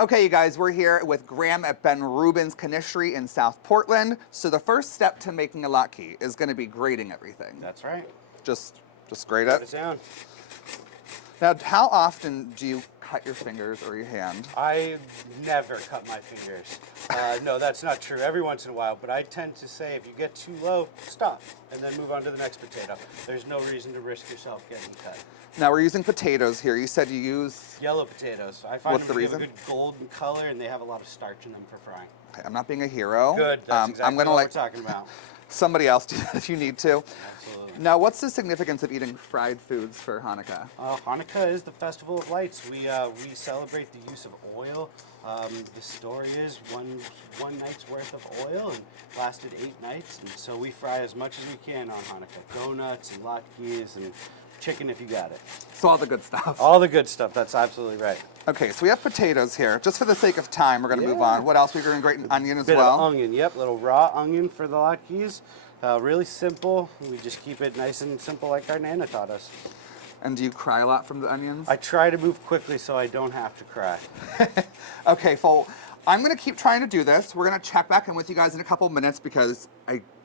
Okay, you guys, we're here with Graham at Ben Rubin's Canistry in South Portland. So the first step to making a latke is going to be grating everything. That's right. Just grate Put it. it down. Now, how often do you cut your fingers or your hand? I never cut my fingers. No, that's not true. Every once in a while, but I tend to say if you get too low, stop, and then move on to the next potato. There's no reason to risk yourself getting cut. Now, we're using potatoes here. You said you use... Yellow potatoes. I find What's them the to give a reason? good golden color, and they have a lot of starch in them for frying. Okay, I'm not being a hero. Good. That's exactly I'm gonna what let we're talking about. somebody else do that if you need to. Absolutely. Now, what's the significance of eating fried foods for Hanukkah? Hanukkah is the festival of lights. We celebrate the use of oil. The story is one night's worth of oil and lasted 8 nights. And so we fry as much as we can on Hanukkah. Donuts and latkes and chicken if you got it. So all the good stuff. All the good stuff. That's absolutely right. Okay, so we have potatoes here. Just for the sake of time, we're going to move on. What else? We're going to grate an onion as Bit well. of onion. Yep, little raw onion for the latkes. Really simple. We just keep it nice and simple like our Nana taught us. And do you cry a lot from the onions? I try to move quickly so I don't have to cry. Okay, so I'm going to keep trying to do this. We're going to check back in with you guys in a couple minutes because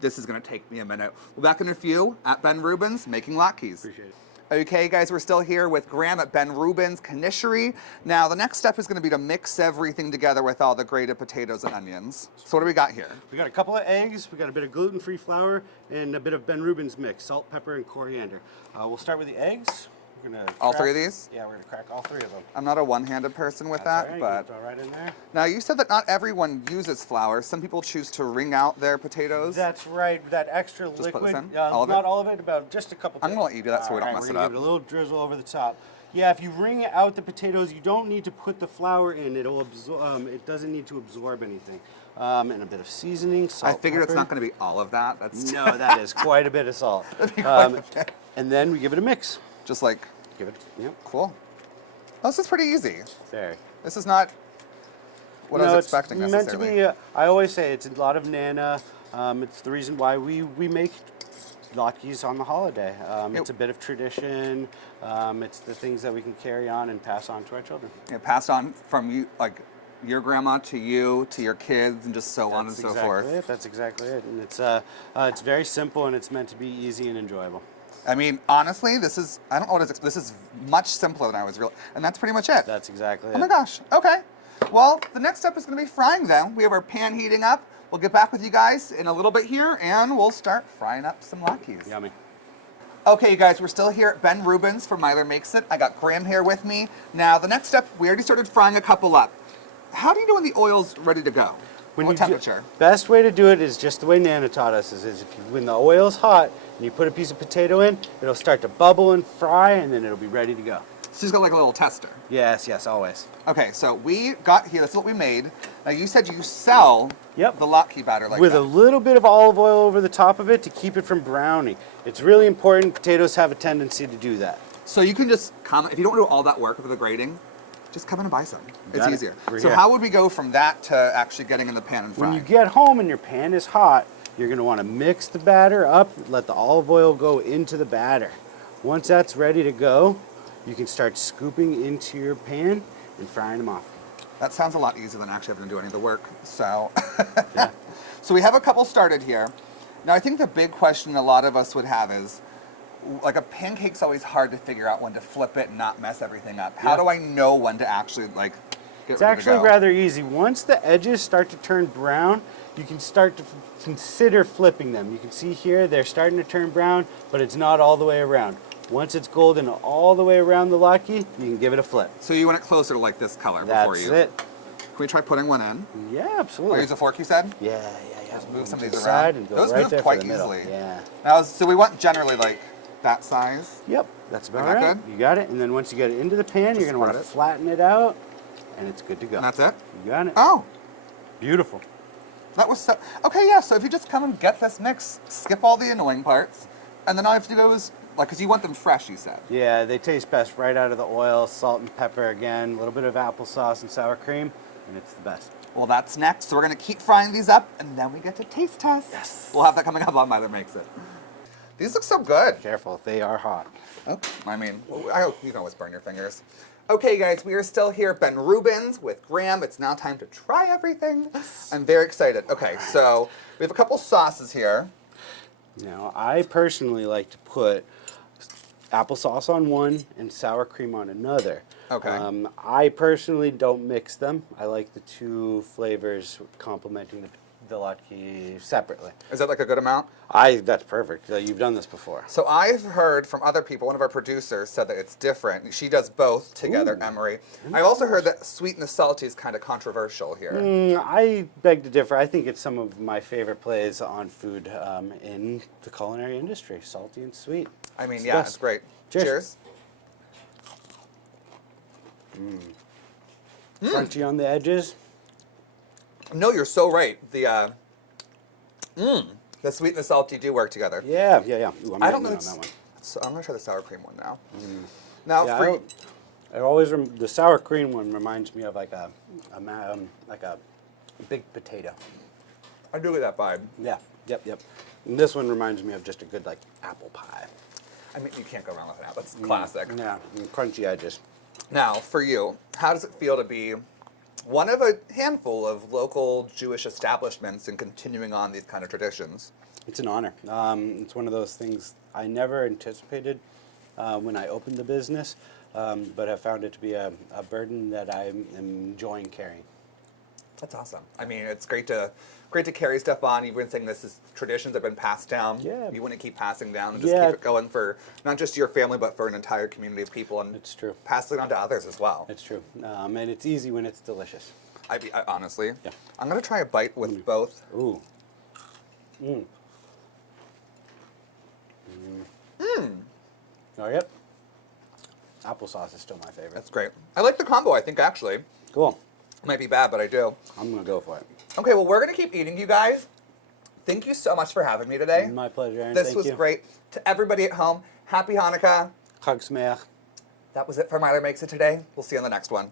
this is going to take me a minute. We'll be back in a few at Ben Rubin's making latkes. Appreciate it. Okay, guys, we're still here with Graham at Ben Rubin's Canistry. Now, the next step is going to be to mix everything together with all the grated potatoes and onions. So what do we got here? We got a couple of eggs, we got a bit of gluten-free flour, and a bit of Ben Rubin's mix, salt, pepper, and coriander. We'll start with the eggs. We're gonna All crack, 3 of these? Yeah, we're gonna crack all 3 of them. I'm not a one-handed person with That's that, all right. but... Throw right in there. Now, you said that not everyone uses flour. Some people choose to wring out their potatoes. That's right. That extra Just liquid. put this in? Not All of it? all of it. About just a couple. I'm gonna let you do that so we don't All right, mess we're it gonna up. give it a little drizzle over the top. Yeah, if you wring out the potatoes, you don't need to put the flour in. It'll absorb. It doesn't need to absorb anything. And a bit of seasoning, salt. I figured it's pepper. not going to be all of that. That's No, that is quite a bit of salt. And then we give it a mix. just like, Give it. Yep. cool. Oh, this is pretty easy. There. This is not what I was expecting it's necessarily. meant to be. I always say it's a lot of Nana. It's the reason why we make latkes on the holiday. It's a bit of tradition. It's the things that we can carry on and pass on to our children. It passed on from you, like your grandma to you, to your kids, and just so on and so forth. That's exactly it. And it's very simple and it's meant to be easy and enjoyable. I mean, honestly, this is, I don't know what it is, this is much simpler than I was and that's pretty much it. That's exactly it. Oh my gosh, okay. Well, the next step is going to be frying them. We have our pan heating up. We'll get back with you guys in a little bit here, and we'll start frying up some latkes. Yummy. Okay, you guys, we're still here at Ben Rubin's for Myler Makes It. I got Graham here with me. Now, the next step, we already started frying a couple up. How do you know when the oil's ready to go? What temperature? Best way to do it is just the way Nana taught us, is if when the oil's hot and you put a piece of potato in, it'll start to bubble and fry, and then it'll be ready to go. So she's got like a little tester. Yes, always. Okay, so we got here, this is what we made. Now, you said you sell the latke batter like with that. a little bit of olive oil over the top of it to keep it from browning. It's really important. Potatoes have a tendency to do that. So you can just come, if you don't want to do all that work with the grating, just come in and buy some. It's easier. So how would we go from that to actually getting in the pan and frying? When you get home and your pan is hot, you're going to want to mix the batter up, let the olive oil go into the batter. Once that's ready to go, you can start scooping into your pan and frying them off. That sounds a lot easier than actually having to do any of the work. So, Yeah. So we have a couple started here. Now I think the big question a lot of us would have is, like a pancake's always hard to figure out when to flip it and not mess everything up. How do I know when to actually like get It's ready to actually go? rather easy. Once the edges start to turn brown, you can start to consider flipping them. You can see here they're starting to turn brown, but it's not all the way around. Once it's golden all the way around the latke, you can give it a flip. So you want it closer to like this color before you. That's it. Can we try putting one in? Yeah, Or absolutely. use a fork, you said? Yeah. Just move some of To these the around. side and go Those right move there quite for the middle. easily. Yeah. Now, so we want generally like that size. Yep, that's about that right. good? You got it. And then once you get it into the pan, you're going to want to spread it. flatten it out, and it's good to go. And that's it? You got it. Oh, Beautiful. that was so... Okay, yeah, so if you just come and get this mix, skip all the annoying parts, and then all you have to do is, like, because you want them fresh, you said. Yeah, they taste best right out of the oil, salt and pepper again, a little bit of applesauce and sour cream, and it's the best. Well, that's next. So we're going to keep frying these up, and then we get to taste test. Yes. We'll have that coming up on Myler Makes It. These look so good. Careful, they are hot. Oh, I mean, I hope you can always burn your fingers. Okay, guys, we are still here at Ben Rubin's with Graham. It's now time to try everything. I'm very excited. Okay, so we have a couple sauces here. Now, I personally like to put applesauce on one and sour cream on another. Okay. I personally don't mix them. I like the two flavors complementing the latke separately. Is that like a good amount? That's perfect. You've done this before. So I've heard from other people, one of our producers said that it's different. She does both together, Emery. I've also heard that sweet and the salty is kind of controversial here. I beg to differ. I think it's some of my favorite plays on food in the culinary industry, salty and sweet. I mean, It's yeah, best. it's great. Cheers. Crunchy on the edges. No, you're so right. The sweet and the salty do work together. Yeah. Ooh, I don't know. on that one. So I'm gonna try the sour cream one now. Now, Yeah, for I always the sour cream one reminds me of like a big potato. I do get that vibe. Yeah. Yep. And this one reminds me of just a good like apple pie. I mean, you can't go wrong with that. That's classic. Yeah, and crunchy edges. Now, for you, how does it feel to be one of a handful of local Jewish establishments and continuing on these kind of traditions? It's an honor. It's one of those things I never anticipated when I opened the business, but have found it to be a burden that I'm enjoying carrying. That's awesome. I mean, it's great to carry stuff on. You've been saying this is traditions that have been passed down. Yeah. You want to keep passing down and just Yeah. keep it going for not just your family, but for an entire community of people, and It's true. pass it on to others as well. It's true. And it's easy when it's delicious. I honestly, Yeah. I'm gonna try a bite with both. Ooh. Oh, yep. Applesauce is still my favorite. That's great. I like the combo. I think actually Cool. might be bad, but I do. I'm going to go for it. Okay, well, we're gonna keep eating, you guys. Thank you so much for having me today. My pleasure, Aaron. This Thank was you. great. To everybody at home, happy Hanukkah. Chag Sameach. That was it for Myler Makes It today. We'll see you on the next one.